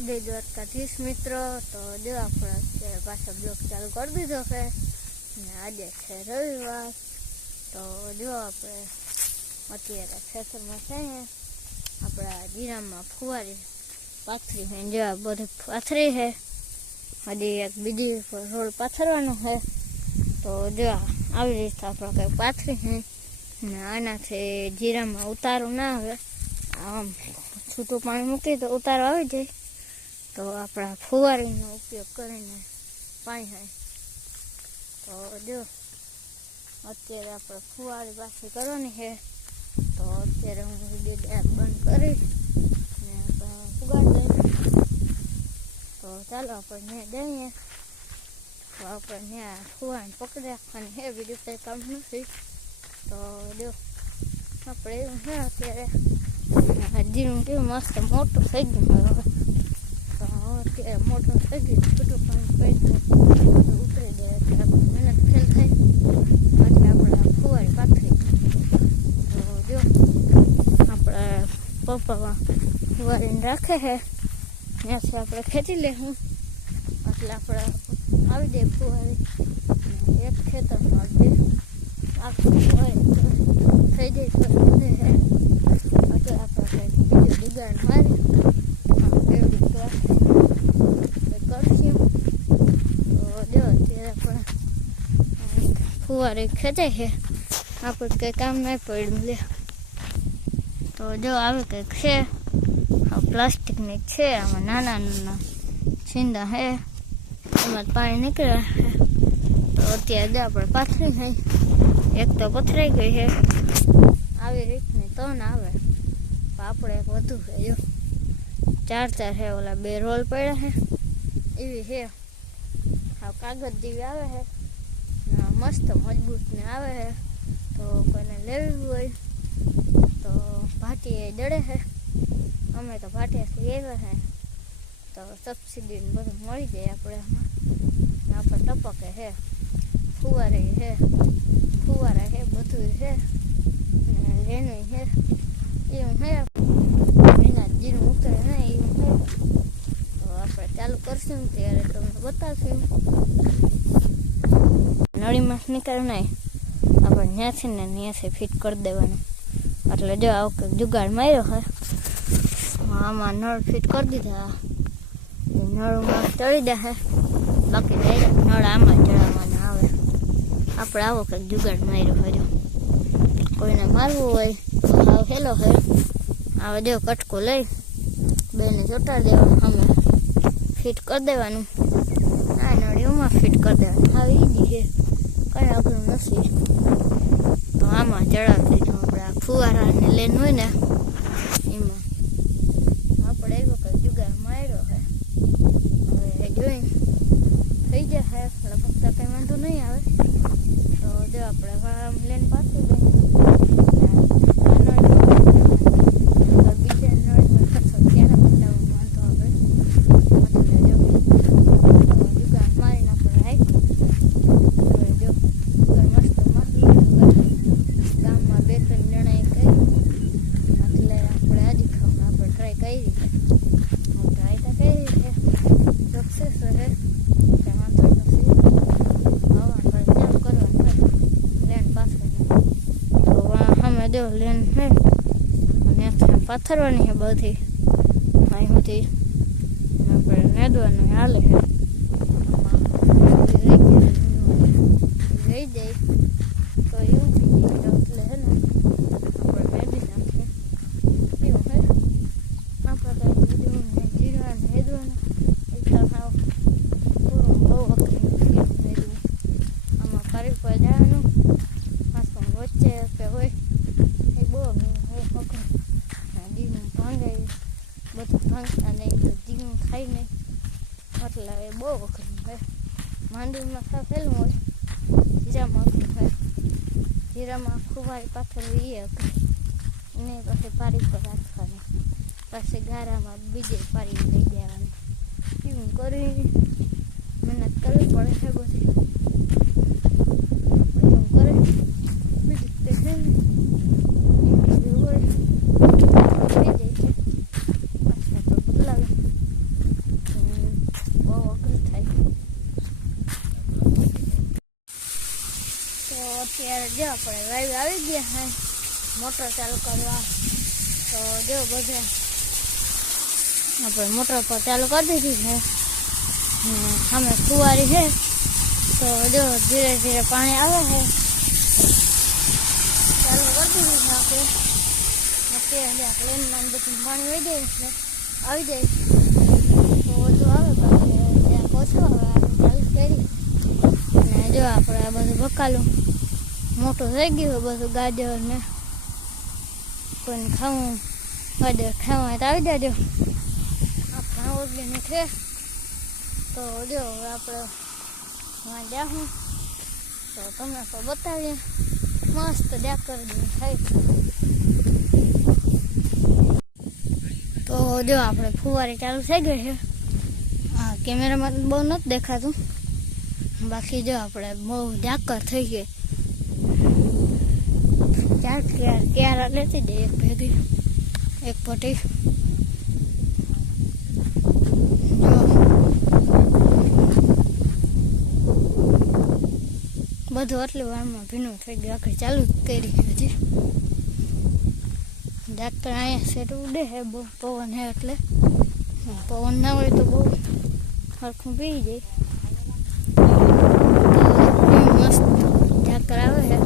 જય દ્વારકાધીશ મિત્રો. તો જો આપણે અત્યારે પાછો બ્લોગ ચાલુ કરી દીધો છે ને આજે છે રવિવાર. તો જો આપણે અત્યારે ખેતરમાં છે ને આપણા જીરામાં ફુવારી પાથરી છે. જો આ બધી પાથરી છે, હજી એક બીજી રોડ પાથરવાનો છે. તો જો આવી રીતે આપણે કંઈક પાથરી છે ને આનાથી જીરામાં ઉતારો ના આવે. આમ છૂટું પાણી મૂકી તો ઉતારો આવી જાય. તો આપણા ફુવારીનો ઉપયોગ કરીને પાણી થાય. તો જો અત્યારે આપણે ફુવારી પાછી કરવાની છે. તો અત્યારે હું વિડીયો બંધ કરીશ ને ફુગાડી દઉં. તો ચાલો આપણે ત્યાં જઈએ. તો આપણે ત્યાં ફુવારીને પકડી રાખવાની છે, બીજું કંઈ કામ નથી. તો જો આપણે એવું છે અત્યારે જીરું કેવું મસ્ત મોટું થઈ ગયું હવે. તો અત્યારે મોટું થઈ ગયું, છૂટું પાણી પડી ઉતરી દે એટલે આપણી મહેનત ફેલ થાય. એટલે આપણે ફુવારી પાથરી. તો જો આપણા પપ્પા ફુવારીને રાખે છે, ત્યાંથી આપણે ખેંચી લઈશું. એટલે આપણે આવી જાય ફુવારી એક ખેતરમાં બે આખું હોય થઈ જાય તો વધે છે. એટલે આપણે કંઈક બીજું જુગાડ મારી એવડી કરશું. તો જો અત્યારે આપણે ફુવારી ખેંચાય છે, આપણે કંઈ કામ નહીં પડ્યું લે. તો જો આવી કંઈક છે, આ પ્લાસ્ટિકની છે, આમાં નાના નાના છીંદા છે, એમાં પાણી નીકળે છે. તો અત્યારે જો આપણે પાથરી છે, એક તો પથરાઈ ગઈ છે. આવી રીતની તો ના આવે, આપણે એક વધુ છે. જો ચાર છે, ઓલા બે રોલ પડ્યા છે એવી છે. આ કાગળ જેવી આવે છે, મસ્ત મજબૂત ને આવે છે. તો કોઈને લેવી હોય તો ભાટીએ જડે છે. અમે તો ભાટિયાથી આવ્યા છે. તો સબસિડી ને બધું મળી જાય આપણે આમાં. આપણે ટપકે છે, ફુવારે છે, ફુવારા છે, બધું છે ને રેનું છે. એવું છે એના જીરું ઉતરે ને એવું છે. તો આપણે ચાલુ કરશું ત્યારે તમને બતાવશું. નળીમાં નીકળે નહીં, આપણે ત્યાંથી ને ત્યાંથી ફિટ કરી દેવાનું. એટલે જો આવું કંઈક જુગાડ માર્યો હોય, આમાં નળ ફિટ કરી દીધા. નળમાં ચડી જશે, બાકી નળ આમાં ચડાવવાના આવે. આપણે આવો કંઈક જુગાડ માર્યો હોય. કોઈને મારવું હોય તો આવ હેલો હોય, આવે જો કટકો લઈ બેને ચોંટાડી દેવાનું, અમે ફિટ કરી દેવાનું. આ નળીઓમાં ફિટ કરી દેવાનું. આવી ઈજી છે, કંઈ અઘરું નથી. તો આમાં ચડાવી દીધું. આપણે આ ફુવારાને લેન હોય ને એમાં આપણે એવો કંઈક જુગાડ માર્યો છે. હવે જોઈ થઈ જશે લગભગ તો કંઈ વાંધો નહીં આવે. તો જો આપણે આમ લેન પાછી દઈએ. જો લેન છે અને પાથરવાની છે બધી અહીં સુધી આપણે નેદવાનું હાલે છે. રહી જાય તો એવું એટલે છે ને આપણે મેદી નાખીએ. એવું છે આપણે કંઈ બીજું જીરવાનું નેદવાનું એકદમ સાવ પૂરું બહુ વખત નેદવું. આમાં ફરી પર જવાનું પાછું વચ્ચે કે હોય જીરું ભાંગાય બધું ભાંગતા નહીં તો જીરું ખાઈ નહીં. એટલે એ બહુ વખત હોય. માંડવીમાં ખાફેલું હોય, જીરામાં અઘરું હોય. જીરામાં ફુવારી પાથરવી એ અઘરી, એને પછી પારી પર રાખવાની, પછી ગારામાં બીજે પારી લઈ દેવાની. એવું કરી મહેનત કરવી પડે છે બધી. એવું કરે બીજું તે છે ને એવું બધું હોય. થઈ જાય છે પાછા આપણે બદલાવી અત્યારે જો આપણે વાયુ આવી ગયા હે મોટર ચાલુ કરવા. તો જો બધે આપણે મોટર પર ચાલુ કરી દીધી છે. સામે ફુવારી છે તો જો ધીરે ધીરે પાણી આવે છે. ચાલુ કરી દીધું છે આપણે. અત્યારે પ્લેનમાં બધું પાણી વહી જાય એટલે આવી જાય તો બધું આવે પછી ત્યાં ઓછું આવે આપણે ચાલુ કરી. અને જો આપણે આ બધું બકાલું મોટું થઈ ગયું બધું ગાજર ને પણ ખાવું ગાજર ખાવા તો આવી જાજો. આપણે ઓર્ગેનિક છે તો જો આપણે ત્યાં જાઉં તો તમને તો બતાવીએ મસ્ત ડાકર થાય. તો જો આપણે ફુવારી ચાલુ થઈ ગઈ છે. હા કેમેરામાં બહુ નથી દેખાતું બાકી જો આપણે બહુ ડાકર થઈ ગઈ. ચાર ક્યારા લેતી જઈએ એક ભેગી એક પટી. બધું આટલી વારમાં ભીનું થઈ ગયું. આખી ચાલુ જ કરી હજી. ડાક્ટર અહીંયા સેટ ઉડે હે બહુ પવન હે એટલે. પવન ના હોય તો બહુ હરખું પી જાય. મસ્ત ડાક્ટર આવે છે.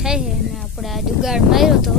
થાય છે ને આપણે આ જુગાડ માર્યો તો